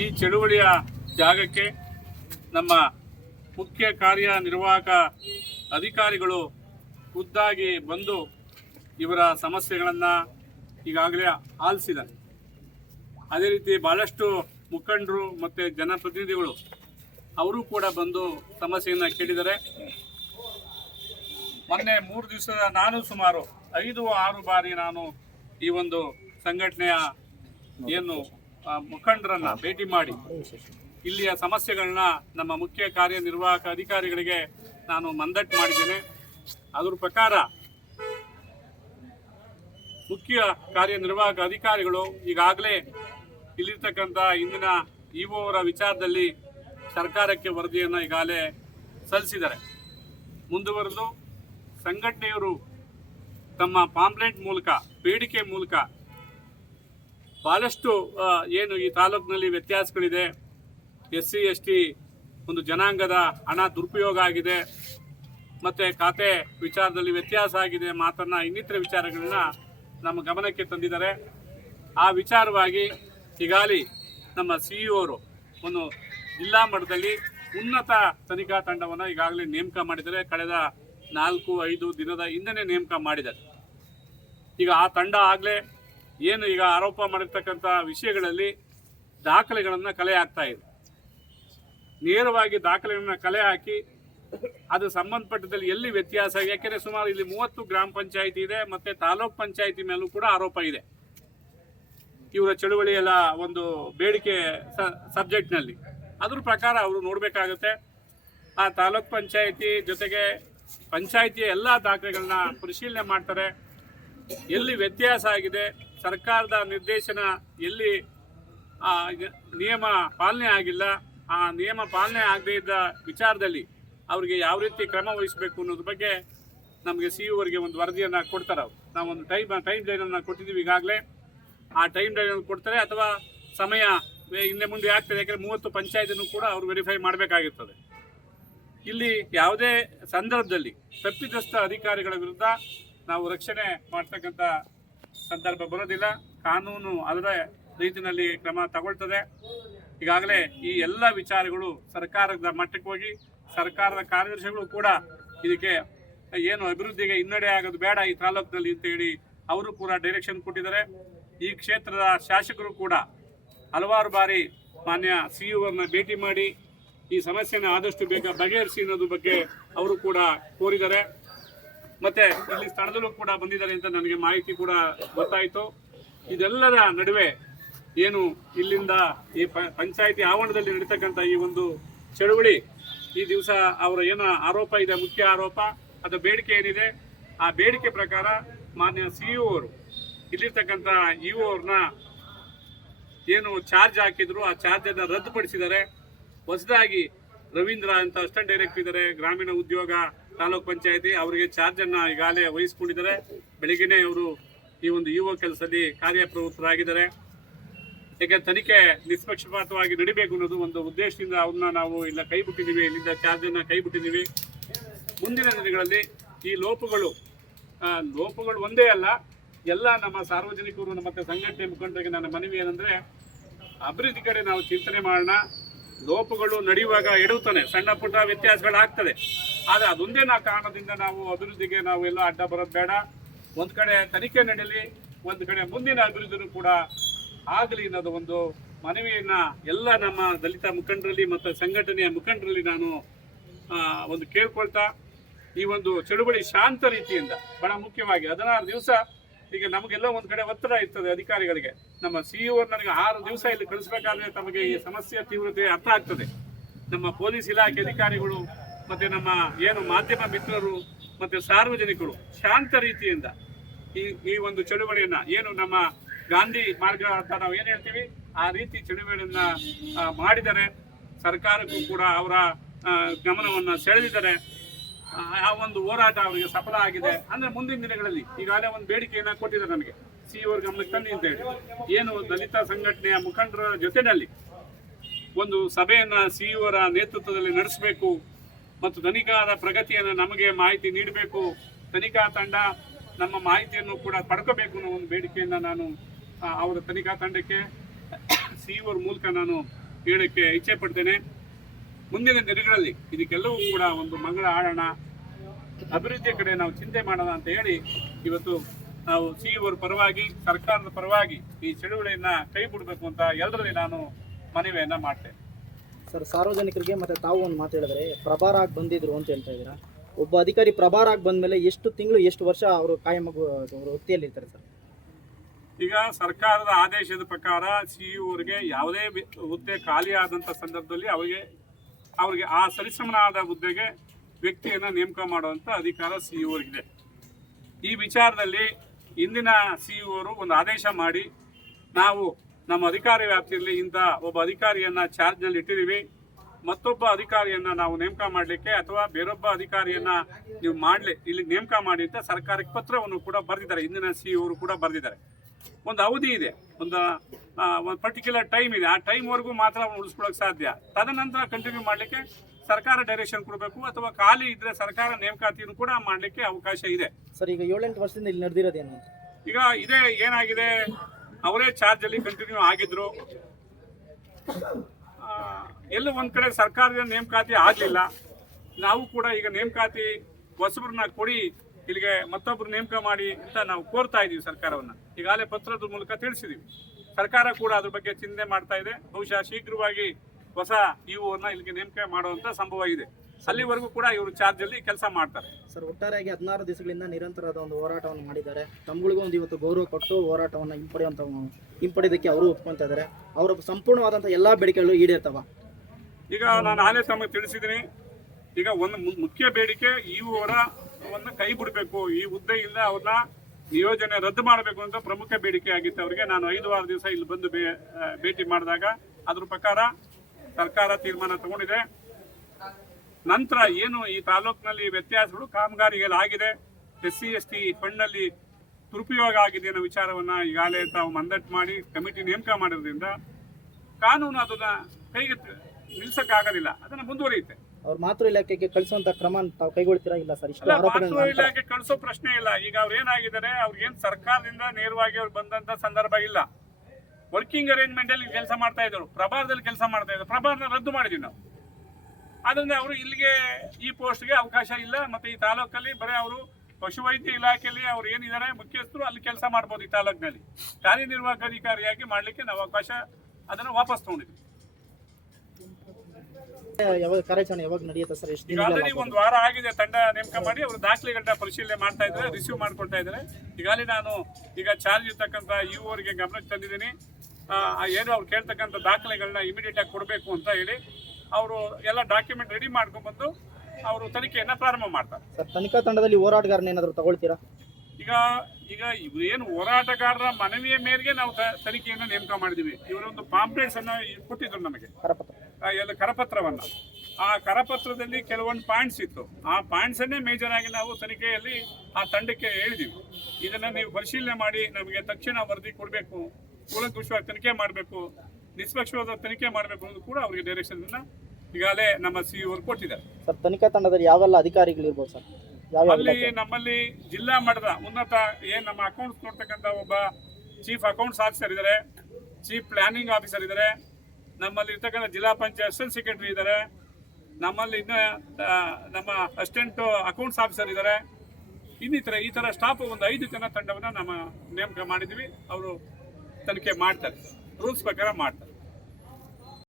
ಈ ಚಳುವಳಿಯ ಜಾಗಕ್ಕೆ ನಮ್ಮ ಮುಖ್ಯ ಕಾರ್ಯನಿರ್ವಾಹಕ ಅಧಿಕಾರಿಗಳು ಖುದ್ದಾಗಿ ಬಂದು ಇವರ ಸಮಸ್ಯೆಗಳನ್ನು ಈಗಾಗಲೇ ಆಲಿಸಿದ್ದಾರೆ. ಅದೇ ರೀತಿ ಭಾಳಷ್ಟು ಮುಖಂಡರು ಮತ್ತು ಜನಪ್ರತಿನಿಧಿಗಳು ಅವರು ಕೂಡ ಬಂದು ಸಮಸ್ಯೆಯನ್ನು ಕೇಳಿದರೆ ಮೊನ್ನೆ ಮೂರು ದಿವಸದ ನಾನು ಸುಮಾರು ಐದು ಆರು ಬಾರಿ ನಾನು ಈ ಒಂದು ಸಂಘಟನೆಯ ಏನು ಮುಖಂಡರನ್ನ ಭೇಟಿ ಮಾಡಿ ಇಲ್ಲಿಯ ಸಮಸ್ಯೆಗಳನ್ನ ನಮ್ಮ ಮುಖ್ಯ ಕಾರ್ಯನಿರ್ವಾಹಕ ಅಧಿಕಾರಿಗಳಿಗೆ ನಾನು ಮಂದಟ್ಟು ಮಾಡಿದ್ದೇನೆ. ಅದ್ರ ಪ್ರಕಾರ ಮುಖ್ಯ ಕಾರ್ಯನಿರ್ವಾಹಕ ಅಧಿಕಾರಿಗಳು ಈಗಾಗಲೇ ಇಲ್ಲಿರ್ತಕ್ಕಂಥ ಇಂದಿನ ಅವರ ವಿಚಾರದಲ್ಲಿ ಸರ್ಕಾರಕ್ಕೆ ವರದಿಯನ್ನು ಈಗಾಗಲೇ ಸಲ್ಲಿಸಿದ್ದಾರೆ. ಮುಂದುವರೆದು ಸಂಘಟನೆಯವರು ತಮ್ಮ ಪಾಂಪ್ಲೆಂಟ್ ಮೂಲಕ, ಬೇಡಿಕೆ ಮೂಲಕ ಭಾಳಷ್ಟು ಏನು ಈ ತಾಲೂಕಿನಲ್ಲಿ ವ್ಯತ್ಯಾಸಗಳಿದೆ. ಎಸ್ ಸಿ ಎಸ್ ಟಿ ಒಂದು ಜನಾಂಗದ ಹಣ ದುರುಪಯೋಗ ಆಗಿದೆ. ಮತ್ತು ಖಾತೆ ವಿಚಾರದಲ್ಲಿ ವ್ಯತ್ಯಾಸ ಆಗಿದೆ ಮಾತನ್ನು ಇನ್ನಿತರ ವಿಚಾರಗಳನ್ನ ನಮ್ಮ ಗಮನಕ್ಕೆ ತಂದಿದ್ದಾರೆ. ಆ ವಿಚಾರವಾಗಿ ಹಿಗಾಲಿ ನಮ್ಮ ಸಿ ಇ ಅವರು ಒಂದು ಜಿಲ್ಲಾ ಮಟ್ಟದಲ್ಲಿ ಉನ್ನತ ತನಿಖಾ ತಂಡವನ್ನು ಈಗಾಗಲೇ ನೇಮಕ ಮಾಡಿದ್ದಾರೆ. ಕಳೆದ ನಾಲ್ಕು, ಐದು ದಿನದ ಹಿಂದೆ ನೇಮಕ ಮಾಡಿದ್ದಾರೆ. ಈಗ ಆ ತಂಡ ಆಗಲೇ ಏನು ಈಗ ಆರೋಪ ಮಾಡಿರ್ತಕ್ಕಂಥ ವಿಷಯಗಳಲ್ಲಿ ದಾಖಲೆಗಳನ್ನು ಕಲೆ ಹಾಕ್ತಾ ಇದೆ. ನೇರವಾಗಿ ದಾಖಲೆಗಳನ್ನ ಕಲೆ ಹಾಕಿ ಅದು ಸಂಬಂಧಪಟ್ಟದಲ್ಲಿ ಎಲ್ಲಿ ವ್ಯತ್ಯಾಸ, ಯಾಕೆಂದರೆ ಸುಮಾರು ಇಲ್ಲಿ ಮೂವತ್ತು ಗ್ರಾಮ ಪಂಚಾಯಿತಿ ಇದೆ, ಮತ್ತು ತಾಲೂಕ್ ಪಂಚಾಯಿತಿ ಮೇಲೂ ಕೂಡ ಆರೋಪ ಇದೆ. ಇವರ ಚಳುವಳಿಯೆಲ್ಲ ಒಂದು ಬೇಡಿಕೆ ಸಬ್ಜೆಕ್ಟ್ನಲ್ಲಿ. ಅದ್ರ ಪ್ರಕಾರ ಅವರು ನೋಡಬೇಕಾಗುತ್ತೆ, ಆ ತಾಲೂಕ್ ಪಂಚಾಯಿತಿ ಜೊತೆಗೆ ಪಂಚಾಯಿತಿಯ ಎಲ್ಲ ದಾಖಲೆಗಳನ್ನ ಪರಿಶೀಲನೆ ಮಾಡ್ತಾರೆ. ಎಲ್ಲಿ ವ್ಯತ್ಯಾಸ ಆಗಿದೆ ಸರ್ಕಾರದ ನಿರ್ದೇಶನ ಎಲ್ಲಿ ಆ, ನಿಯಮ ಪಾಲನೆ ಆಗಿಲ್ಲ ಆ ನಿಯಮ ಪಾಲನೆ ಆಗದೇ ಇದ್ದ ವಿಚಾರದಲ್ಲಿ ಅವರಿಗೆ ಯಾವ ರೀತಿ ಕ್ರಮ ವಹಿಸಬೇಕು ಅನ್ನೋದ್ರ ಬಗ್ಗೆ ನಮಗೆ ಸಿ ಇವರಿಗೆ ಒಂದು ವರದಿಯನ್ನು ಕೊಡ್ತಾರೆ ಅವರು. ನಾವೊಂದು ಟೈಮ್ ಟೈಮ್ ಲೈನನ್ನು ಕೊಟ್ಟಿದ್ದೀವಿ ಈಗಾಗಲೇ. ಆ ಟೈಮ್ ಲೈನನ್ನು ಕೊಡ್ತಾರೆ ಅಥವಾ ಸಮಯ ಹಿಂದೆ ಮುಂದೆ ಆಗ್ತದೆ ಯಾಕಂದರೆ ಮೂವತ್ತು ಪಂಚಾಯತಿನೂ ಕೂಡ ಅವರು ವೆರಿಫೈ ಮಾಡಬೇಕಾಗಿರ್ತದೆ. ಇಲ್ಲಿ ಯಾವುದೇ ಸಂದರ್ಭದಲ್ಲಿ ತಪ್ಪಿತಸ್ಥ ಅಧಿಕಾರಿಗಳ ವಿರುದ್ಧ ನಾವು ರಕ್ಷಣೆ ಮಾಡ್ತಕ್ಕಂಥ ಸಂದರ್ಭ ಬರೋದಿಲ್ಲ. ಕಾನೂನು ಅದರ ರೀತಿಯಲ್ಲಿ ಕ್ರಮ ತಗೊಳ್ತದೆ. ಈಗಾಗಲೇ ಈ ಎಲ್ಲ ವಿಚಾರಗಳು ಸರ್ಕಾರದ ಮಟ್ಟಕ್ಕೆ ಹೋಗಿ ಸರ್ಕಾರದ ಕಾರ್ಯದರ್ಶಿಗಳು ಕೂಡ ಇದಕ್ಕೆ ಏನು ಅಭಿವೃದ್ಧಿಗೆ ಹಿನ್ನಡೆ ಆಗೋದು ಬೇಡ ಈ ತಾಲೂಕಿನಲ್ಲಿ ಅಂತ ಹೇಳಿ ಅವರು ಕೂಡ ಡೈರೆಕ್ಷನ್ ಕೊಟ್ಟಿದ್ದಾರೆ. ಈ ಕ್ಷೇತ್ರದ ಶಾಸಕರು ಕೂಡ ಹಲವಾರು ಬಾರಿ ಮಾನ್ಯ ಸಿ ಅವ್ರನ್ನ ಭೇಟಿ ಮಾಡಿ ಈ ಸಮಸ್ಯೆನ ಆದಷ್ಟು ಬೇಗ ಬಗೆಹರಿಸಿ ಅನ್ನೋದ್ರ ಬಗ್ಗೆ ಅವರು ಕೂಡ ಕೋರಿದ್ದಾರೆ. ಮತ್ತೆ ಇಲ್ಲಿ ಸ್ಥಳದಲ್ಲೂ ಕೂಡ ಬಂದಿದ್ದಾರೆ ಅಂತ ನನಗೆ ಮಾಹಿತಿ ಕೂಡ ಗೊತ್ತಾಯಿತು. ಇದೆಲ್ಲರ ನಡುವೆ ಏನು ಇಲ್ಲಿಂದ ಈ ಪಂಚಾಯಿತಿ ಆವರಣದಲ್ಲಿ ನಡೀತಕ್ಕಂಥ ಈ ಒಂದು ಚಳುವಳಿ, ಈ ದಿವಸ ಅವರ ಏನು ಆರೋಪ ಇದೆ, ಮುಖ್ಯ ಆರೋಪ, ಅದು ಬೇಡಿಕೆ ಏನಿದೆ, ಆ ಬೇಡಿಕೆ ಪ್ರಕಾರ ಮಾನ್ಯ ಸಿ ಇ ಅವರು ಇಲ್ಲಿರ್ತಕ್ಕಂಥ ಇ ಅವ್ರನ್ನ ಏನು ಚಾರ್ಜ್ ಹಾಕಿದ್ರು, ಆ ಚಾರ್ಜನ್ನು ರದ್ದುಪಡಿಸಿದ್ದಾರೆ. ಹೊಸದಾಗಿ ರವೀಂದ್ರ ಅಂತ ಅಸ್ಟೆಂಟ್ ಡೈರೆಕ್ಟರ್ ಇದ್ದಾರೆ, ಗ್ರಾಮೀಣ ಉದ್ಯೋಗ ತಾಲೂಕ್ ಪಂಚಾಯತಿ ಅವರಿಗೆ ಚಾರ್ಜನ್ನು ಈಗಾಗಲೇ ವಹಿಸ್ಕೊಂಡಿದ್ದಾರೆ. ಬೆಳಿಗ್ಗೆನೇ ಅವರು ಈ ಒಂದು ಇಒ ಕೆಲಸದಲ್ಲಿ ಕಾರ್ಯಪ್ರವೃತ್ತರಾಗಿದ್ದಾರೆ. ಏಕೆ ತನಿಖೆ ನಿಷ್ಪಕ್ಷಪಾತವಾಗಿ ನಡಿಬೇಕು ಅನ್ನೋದು ಒಂದು ಉದ್ದೇಶದಿಂದ ಅವ್ರನ್ನ ನಾವು ಇಲ್ಲ ಕೈ ಬಿಟ್ಟಿದ್ದೀವಿ ಇಲ್ಲಿಂದ ಚಾರ್ಜನ್ನು ಕೈ ಬಿಟ್ಟಿದ್ದೀವಿ ಮುಂದಿನ ದಿನಗಳಲ್ಲಿ ಈ ಲೋಪಗಳು ಲೋಪಗಳು ಒಂದೇ ಅಲ್ಲ, ಎಲ್ಲ ನಮ್ಮ ಸಾರ್ವಜನಿಕರು ಮತ್ತು ಸಂಘಟನೆ ಮುಖಂಡರಿಗೆ ನನ್ನ ಮನವಿ ಏನಂದರೆ, ಅಭಿವೃದ್ಧಿ ಕಡೆ ನಾವು ಚಿಂತನೆ ಮಾಡೋಣ. ಲೋಪಗಳು ನಡೆಯುವಾಗ ಎಡುತ್ತಾನೆ ಸಣ್ಣ ಪುಟ್ಟ ವ್ಯತ್ಯಾಸಗಳಾಗ್ತದೆ. ಆದರೆ ಅದೊಂದೇ ಕಾರಣದಿಂದ ನಾವು ಅಭಿವೃದ್ಧಿಗೆ ನಾವು ಎಲ್ಲ ಅಡ್ಡ ಬರೋದು ಬೇಡ. ಒಂದು ಕಡೆ ತನಿಖೆ ನಡೀಲಿ, ಒಂದು ಕಡೆ ಮುಂದಿನ ಅಭಿವೃದ್ಧಿನೂ ಕೂಡ ಆಗಲಿ ಅನ್ನೋದು ಒಂದು ಮನವಿಯನ್ನು ಎಲ್ಲ ನಮ್ಮ ದಲಿತ ಮುಖಂಡರಲ್ಲಿ ಮತ್ತು ಸಂಘಟನೆಯ ಮುಖಂಡರಲ್ಲಿ ನಾನು ಒಂದು ಕೇಳ್ಕೊಳ್ತಾ, ಈ ಒಂದು ಚಳುವಳಿ ಶಾಂತ ರೀತಿಯಿಂದ, ಬಹಳ ಮುಖ್ಯವಾಗಿ ಹದಿನಾರು ದಿವಸ ಈಗ ನಮಗೆಲ್ಲ ಒಂದು ಕಡೆ ಒತ್ತಡ ಇರ್ತದೆ ಅಧಿಕಾರಿಗಳಿಗೆ. ನಮ್ಮ ಸಿ ನನಗೆ ಆರು ದಿವಸ ಇಲ್ಲಿ ಕಳಿಸ್ಬೇಕಾದ್ರೆ ತಮಗೆ ಈ ಸಮಸ್ಯೆ ತೀವ್ರತೆ ಅರ್ಥ ಆಗ್ತದೆ. ನಮ್ಮ ಪೊಲೀಸ್ ಇಲಾಖೆ ಅಧಿಕಾರಿಗಳು ಮತ್ತು ನಮ್ಮ ಏನು ಮಾಧ್ಯಮ ಮಿತ್ರರು ಮತ್ತು ಸಾರ್ವಜನಿಕರು ಶಾಂತ ರೀತಿಯಿಂದ ಈ ಈ ಒಂದು ಚಳುವಳಿಯನ್ನ ಏನು ನಮ್ಮ ಗಾಂಧಿ ಮಾರ್ಗ ಅಂತ ನಾವು ಏನು ಹೇಳ್ತೀವಿ? ಆ ರೀತಿ ಚಳುವಳಿಯನ್ನ ಮಾಡಿದರೆ ಸರ್ಕಾರಕ್ಕೂ ಕೂಡ ಅವರ ಗಮನವನ್ನ ಸೆಳೆದಿದ್ದಾರೆ ಆ ಒಂದು ಹೋರಾಟ ಅವರಿಗೆ ಸಫಲ ಆಗಿದೆ. ಅಂದ್ರೆ ಮುಂದಿನ ದಿನಗಳಲ್ಲಿ ಈಗಾಗಲೇ ಒಂದು ಬೇಡಿಕೆಯನ್ನ ಕೊಟ್ಟಿದ್ದಾರೆ ನನಗೆ ಸಿ ಅವ್ರ ಗಮನಕ್ಕೆ ತನ್ನಿ ಅಂತ ಹೇಳಿ. ಏನು ದಲಿತ ಸಂಘಟನೆಯ ಮುಖಂಡರ ಜೊತೆಯಲ್ಲಿ ಒಂದು ಸಭೆಯನ್ನ ಸಿ ಅವರ ನೇತೃತ್ವದಲ್ಲಿ ನಡೆಸಬೇಕು ಮತ್ತು ತನಿಖಾದ ಪ್ರಗತಿಯನ್ನು ನಮಗೆ ಮಾಹಿತಿ ನೀಡಬೇಕು. ತನಿಖಾ ತಂಡ ನಮ್ಮ ಮಾಹಿತಿಯನ್ನು ಕೂಡ ಪಡ್ಕೋಬೇಕು ಅನ್ನೋ ಒಂದು ಬೇಡಿಕೆಯನ್ನು ನಾನು ಅವರ ತನಿಖಾ ತಂಡಕ್ಕೆ ಸಿ ಅವ್ರ ಮೂಲಕ ನಾನು ಹೇಳಕ್ಕೆ ಇಚ್ಛೆ ಪಡ್ತೇನೆ. ಮುಂದಿನ ದಿನಗಳಲ್ಲಿ ಇದಕ್ಕೆಲ್ಲವೂ ಕೂಡ ಒಂದು ಮಂಗಳ ಆಡೋಣ ಅಭಿವೃದ್ಧಿಯ ಕಡೆ ನಾವು ಚಿಂತೆ ಮಾಡೋಣ ಅಂತ ಹೇಳಿ ಇವತ್ತು ನಾವು ಸಿ ಅವರ ಪರವಾಗಿ, ಸರ್ಕಾರದ ಪರವಾಗಿ ಈ ಚಳುವಳಿಯನ್ನ ಕೈ ಬಿಡಬೇಕು ಅಂತ ಎಲ್ಲರಲ್ಲಿ ನಾನು ಮನವಿಯನ್ನ ಮಾಡ್ತೇನೆ. ಸರ್, ಸಾರ್ವಜನಿಕರಿಗೆ ಮತ್ತೆ ತಾವು ಒಂದು ಮಾತು ಪ್ರಭಾರ ಆಗಿ ಬಂದಿದ್ರು ಅಂತ ಹೇಳ್ತಾ ಇದ್ದೀರಾ? ಒಬ್ಬ ಅಧಿಕಾರಿ ಪ್ರಭಾರ ಆಗಿ ಬಂದ್ಮೇಲೆ ಎಷ್ಟು ತಿಂಗಳು, ಎಷ್ಟು ವರ್ಷ ಅವರು ಕಾಯಂ ವೃತ್ತಿಯಲ್ಲಿ ಇರ್ತಾರೆ ಸರ್? ಈಗ ಸರ್ಕಾರದ ಆದೇಶದ ಪ್ರಕಾರ ಸಿ ಅವರಿಗೆ ಯಾವುದೇ ಹುದ್ದೆ ಖಾಲಿ ಆದಂತ ಸಂದರ್ಭದಲ್ಲಿ ಅವರಿಗೆ ಅವರಿಗೆ ಆ ಸರಿಸಮನಾದ ಹುದ್ದೆಗೆ ವ್ಯಕ್ತಿಯನ್ನು ನೇಮಕ ಮಾಡುವಂಥ ಅಧಿಕಾರ ಸಿ ಇವರಿಗಿದೆ ಈ ವಿಚಾರದಲ್ಲಿ ಇಂದಿನ ಸಿ ಅವರು ಒಂದು ಆದೇಶ ಮಾಡಿ, ನಾವು ನಮ್ಮ ಅಧಿಕಾರಿ ವ್ಯಾಪ್ತಿಯಲ್ಲಿ ಇಂಥ ಒಬ್ಬ ಅಧಿಕಾರಿಯನ್ನ ಚಾರ್ಜ್ನಲ್ಲಿ ಇಟ್ಟಿದ್ದೀವಿ. ಮತ್ತೊಬ್ಬ ಅಧಿಕಾರಿಯನ್ನ ನಾವು ನೇಮಕ ಮಾಡಲಿಕ್ಕೆ ಅಥವಾ ಬೇರೊಬ್ಬ ಅಧಿಕಾರಿಯನ್ನ ನೀವು ಮಾಡಲಿ ಇಲ್ಲಿ ನೇಮಕ ಮಾಡಿ ಅಂತ ಸರ್ಕಾರಕ್ಕೆ ಪತ್ರವನ್ನು ಕೂಡ ಬರೆದಿದ್ದಾರೆ. ಇಂದಿನ ಸಿ ಅವರು ಕೂಡ ಬರೆದಿದ್ದಾರೆ. ಒಂದು ಅವಧಿ ಇದೆ. ಒಂದು ಒಂದು ಪರ್ಟಿಕ್ಯುಲರ್ ಟೈಮ್ ಇದೆ. ಆ ಟೈಮ್ವರೆಗೂ ಮಾತ್ರ ಅವ್ನು ಉಳಿಸ್ಕೊಳ್ಳೋಕೆ ಸಾಧ್ಯ. ತದನಂತರ ಕಂಟಿನ್ಯೂ ಮಾಡಲಿಕ್ಕೆ ಸರ್ಕಾರ ಡೈರೆಕ್ಷನ್ ಕೊಡಬೇಕು ಅಥವಾ ಖಾಲಿ ಇದ್ರೆ ಸರ್ಕಾರ ನೇಮಕಾತಿಯನ್ನು ಕೂಡ ಮಾಡಲಿಕ್ಕೆ ಅವಕಾಶ ಇದೆ. ಸರ್ ಈಗ ಏಳೆಂಟು ವರ್ಷದಿಂದ ಇಲ್ಲಿ ನಡೆದಿರೋದೇನು ಈಗ ಇದೇ ಏನಾಗಿದೆ? ಅವರೇ ಚಾರ್ಜ್ ಅಲ್ಲಿ ಕಂಟಿನ್ಯೂ ಆಗಿದ್ರು. ಎಲ್ಲ ಒಂದ್ ಕಡೆ ಸರ್ಕಾರದ ನೇಮಕಾತಿ ಆಗ್ಲಿಲ್ಲ. ನಾವು ಕೂಡ ಈಗ ನೇಮಕಾತಿ ಹೊಸಬ್ರನ್ನ ಕೊಡಿ, ಇಲ್ಲಿಗೆ ಮತ್ತೊಬ್ರು ನೇಮಕ ಮಾಡಿ ಅಂತ ನಾವು ಕೋರ್ತಾ ಇದೀವಿ ಸರ್ಕಾರವನ್ನ. ಈಗಾಗಲೇ ಪತ್ರದ ಮೂಲಕ ತಿಳಿಸಿದೀವಿ. ಸರ್ಕಾರ ಕೂಡ ಅದ್ರ ಬಗ್ಗೆ ಚಿಂತೆ ಮಾಡ್ತಾ ಇದೆ. ಬಹುಶಃ ಶೀಘ್ರವಾಗಿ ಹೊಸ ಇವುವನ್ನ ಇಲ್ಲಿಗೆ ನೇಮಕ ಮಾಡುವಂತ ಸಂಭವ ಇದೆ. ಅಲ್ಲಿವರೆಗೂ ಕೂಡ ಇವರು ಚಾರ್ಜ್ ಅಲ್ಲಿ ಕೆಲಸ ಮಾಡ್ತಾರೆ. ಸರ್ ಒಟ್ಟಾರೆಯಾಗಿ ಹದಿನಾರು ದಿವಸಗಳಿಂದ ನಿರಂತರದ ಒಂದು ಹೋರಾಟವನ್ನು ಮಾಡಿದ್ದಾರೆ. ತಮ್ಮಗಳಿಗೂ ಒಂದು ಇವತ್ತು ಗೌರವ ಕೊಟ್ಟು ಹೋರಾಟವನ್ನು ಹಿಂಪಡೆಯುವಂತ ಹಿಂಪಡೆಯೋದಕ್ಕೆ ಅವರು ಒಪ್ಕೊಂತ ಇದ್ದಾರೆ. ಅವರ ಸಂಪೂರ್ಣವಾದಂಥ ಎಲ್ಲ ಬೇಡಿಕೆಗಳು ಈಡೇರ್ತವ? ಈಗ ನಾನು ಆಲೇ ತಮಗೆ ತಿಳಿಸಿದ್ದೀನಿ. ಈಗ ಒಂದು ಮುಖ್ಯ ಬೇಡಿಕೆ ಈ ಒಂದು ಕೈ ಬಿಡಬೇಕು. ಈ ಹುದ್ದೆಯಿಂದ ಅವ್ರನ್ನ ನಿಯೋಜನೆ ರದ್ದು ಮಾಡಬೇಕು ಅಂತ ಪ್ರಮುಖ ಬೇಡಿಕೆ ಆಗಿತ್ತು. ಅವರಿಗೆ ನಾನು ಐದು ವಾರ ದಿವಸ ಇಲ್ಲಿ ಬಂದು ಭೇಟಿ ಮಾಡಿದಾಗ ಅದ್ರ ಪ್ರಕಾರ ಸರ್ಕಾರ ತೀರ್ಮಾನ ತಗೊಂಡಿದೆ. ನಂತರ ಏನು ಈ ತಾಲೂಕಿನಲ್ಲಿ ವ್ಯತ್ಯಾಸಗಳು ಕಾಮಗಾರಿಗಳು ಆಗಿದೆ ಎಸ್ ಸಿ ಎಸ್ ಟಿ ಫಂಡ್ನಲ್ಲಿ ದುರುಪಯೋಗ ಆಗಿದೆ ಅನ್ನೋ ವಿಚಾರವನ್ನ ಈಗಾಗಲೇ ತಾವು ಮಂದಟ್ಟು ಮಾಡಿ ಕಮಿಟಿ ನೇಮಕ ಮಾಡಿರೋದ್ರಿಂದ ಕಾನೂನು ಅದನ್ನ ಕೈಗೆ ನಿಲ್ಸಕ್ಕಾಗೋದಿಲ್ಲ ಅದನ್ನ ಮುಂದುವರಿಯುತ್ತೆ. ಅವ್ರ ಮಾತೃ ಇಲಾಖೆಗೆ ಕಳಿಸುವಂತ ಕ್ರಮ ತಾವು ಕೈಗೊಳ್ತೀರಾ ಇಲ್ಲ ಸರ್? ಮಾತೃ ಇಲಾಖೆ ಕಳಿಸೋ ಪ್ರಶ್ನೆ ಇಲ್ಲ. ಈಗ ಅವ್ರು ಏನಾಗಿದ್ದಾರೆ ಅವ್ರಿಗೇನ್ ಸರ್ಕಾರದಿಂದ ನೇರವಾಗಿ ಅವ್ರು ಬಂದಂತ ಸಂದರ್ಭ ಇಲ್ಲ. ವರ್ಕಿಂಗ್ ಅರೇಂಜ್ಮೆಂಟ್ ಅಲ್ಲಿ ಕೆಲಸ ಮಾಡ್ತಾ ಇದ್ರು ಪ್ರಭಾರದಲ್ಲಿ ಕೆಲಸ ಮಾಡ್ತಾ ಇದ್ರು ಪ್ರಭಾರನ ರದ್ದು ಮಾಡಿದ್ವಿ ನಾವು. ಅದರಿಂದ ಅವರು ಇಲ್ಲಿಗೆ ಈ ಪೋಸ್ಟ್ಗೆ ಅವಕಾಶ ಇಲ್ಲ ಮತ್ತೆ ಈ ತಾಲೂಕಲ್ಲಿ ಬರೀ ಅವರು ಪಶುವೈದ್ಯ ಇಲಾಖೆಯಲ್ಲಿ ಅವ್ರು ಏನಿದ್ದಾರೆ ಮುಖ್ಯಸ್ಥರು ಅಲ್ಲಿ ಕೆಲಸ ಮಾಡ್ಬೋದು ಈ ತಾಲೂಕಿನಲ್ಲಿ. ಕಾರ್ಯನಿರ್ವಾಹಕ ಅಧಿಕಾರಿಯಾಗಿ ಮಾಡಲಿಕ್ಕೆ ನಾವು ಅವಕಾಶ ಅದನ್ನ ವಾಪಸ್ ತಗೊಂಡಿದ್ವಿ. ಯಾವಾಗ ಕಾರ್ಯಾಚರಣೆ ಯಾವಾಗ ನಡೆಯುತ್ತೆ ಸರ್? ಎಷ್ಟು ಈಗ ದಿನಗಳಲ್ಲಿ ಆಲ್ರೆಡಿ ಒಂದು ವಾರ ಆಗಿದೆ ತಂಡ ನೇಮಕ ಮಾಡಿ ಅವರು ದಾಖಲೆಗಳನ್ನ ಪರಿಶೀಲನೆ ಮಾಡ್ತಾ ಇದ್ದಾರೆ ರಿಸೀವ್ ಮಾಡ್ಕೊಳ್ತಾ ಇದ್ದಾರೆ. ಈಗಾಗಲೇ ನಾನು ಈಗ ಚಾರ್ಜ್ ಇರ್ತಕ್ಕಂಥ ಯು ಅವರಿಗೆ ಗಮನಕ್ಕೆ ತಂದಿದ್ದೀನಿ. ಏನು ಅವ್ರು ಕೇಳ್ತಕ್ಕಂಥ ದಾಖಲೆಗಳನ್ನ ಇಮಿಡಿಯೇಟ್ ಆಗಿ ಕೊಡಬೇಕು ಅಂತ ಹೇಳಿ ಅವರು ಎಲ್ಲ ಡಾಕ್ಯುಮೆಂಟ್ ರೆಡಿ ಮಾಡ್ಕೊಂಡ್ಬಂದು ಅವರು ತನಿಖೆಯನ್ನು ಪ್ರಾರಂಭ ಮಾಡ್ತಾರೆ. ಸರ್ ತನಿಖಾ ತಂಡದಲ್ಲಿ ಹೋರಾಟಗಾರನ ಏನಾದರೂ ತಗೊಳ್ತೀರಾ? ಈಗ ಈಗ ಇವ್ರು ಏನು ಹೋರಾಟಗಾರರ ಮನವಿಯ ಮೇರೆಗೆ ನಾವು ತನಿಖೆಯನ್ನ ನೇಮಕ ಮಾಡಿದ್ದೀವಿ ಇವರೊಂದು ಪಾಂಪ್ಲೆಟ್ಸ್ ಅನ್ನು ಕೊಟ್ಟಿದ್ರು ನಮಗೆ. ಆ ಎಲ್ಲ ಕರಪತ್ರವನ್ನ. ಆ ಕರಪತ್ರದಲ್ಲಿ ಕೆಲವೊಂದು ಪಾಯಿಂಟ್ಸ್ ಇತ್ತು. ಆ ಪಾಯಿಂಟ್ಸ್ ಅನ್ನೇ ಮೇಜರ್ ಆಗಿ ನಾವು ತನಿಖೆಯಲ್ಲಿ ಆ ತಂಡಕ್ಕೆ ಹೇಳಿದೀವಿ. ಇದನ್ನ ನೀವು ಪರಿಶೀಲನೆ ಮಾಡಿ ನಮಗೆ ತಕ್ಷಣ ವರದಿ ಕೊಡಬೇಕು. ಕೂಲಂಕುಷವಾಗಿ ತನಿಖೆ ಮಾಡಬೇಕು. ನಿಷ್ಪಕ್ಷವಾದ ತನಿಖೆ ಮಾಡಬೇಕು ಅನ್ನೋದು ಕೂಡ ಅವರಿಗೆ ಡೈರೆಕ್ಷನ್ ಈಗಾಗಲೇ ನಮ್ಮ ಸಿ ಅವರು ಕೊಟ್ಟಿದ್ದಾರೆ. ಸರ್ ತನಿಖಾ ತಂಡದಲ್ಲಿ ಯಾವೆಲ್ಲ ಅಧಿಕಾರಿಗಳು ಇರ್ಬೋದು ಸರ್? ಅಲ್ಲಿ ನಮ್ಮಲ್ಲಿ ಜಿಲ್ಲಾ ಮಟ್ಟದ ಉನ್ನತ ಏನು ನಮ್ಮ ಅಕೌಂಟ್ಸ್ ನೋಡ್ತಕ್ಕಂಥ ಒಬ್ಬ ಚೀಫ್ ಅಕೌಂಟ್ಸ್ ಆಫೀಸರ್ ಇದ್ದಾರೆ ಚೀಫ್ ಪ್ಲಾನಿಂಗ್ ಆಫೀಸರ್ ಇದ್ದಾರೆ ನಮ್ಮಲ್ಲಿ ಇರ್ತಕ್ಕಂಥ ಜಿಲ್ಲಾ ಪಂಚಾಯತ್ ಅಸಿಸ್ಟೆಂಟ್ ಸೆಕ್ರೆಟರಿ ಇದ್ದಾರೆ ನಮ್ಮಲ್ಲಿ ಇನ್ನ ನಮ್ಮ ಅಸಿಸ್ಟೆಂಟ್ ಅಕೌಂಟ್ಸ್ ಆಫೀಸರ್ ಇದ್ದಾರೆ. ಇನ್ನಿತರ ಈ ಥರ ಸ್ಟಾಫ್ ಒಂದು ಐದು ಜನ ತಂಡವನ್ನ ನಮ್ಮ ನೇಮಕ ಮಾಡಿದ್ವಿ ಅವರು ತನಿಖೆ ಮಾಡ್ತಾರೆ ರೂಲ್ಸ್ ಪ್ರಕಾರ ಮಾಡ್ತಾರೆ.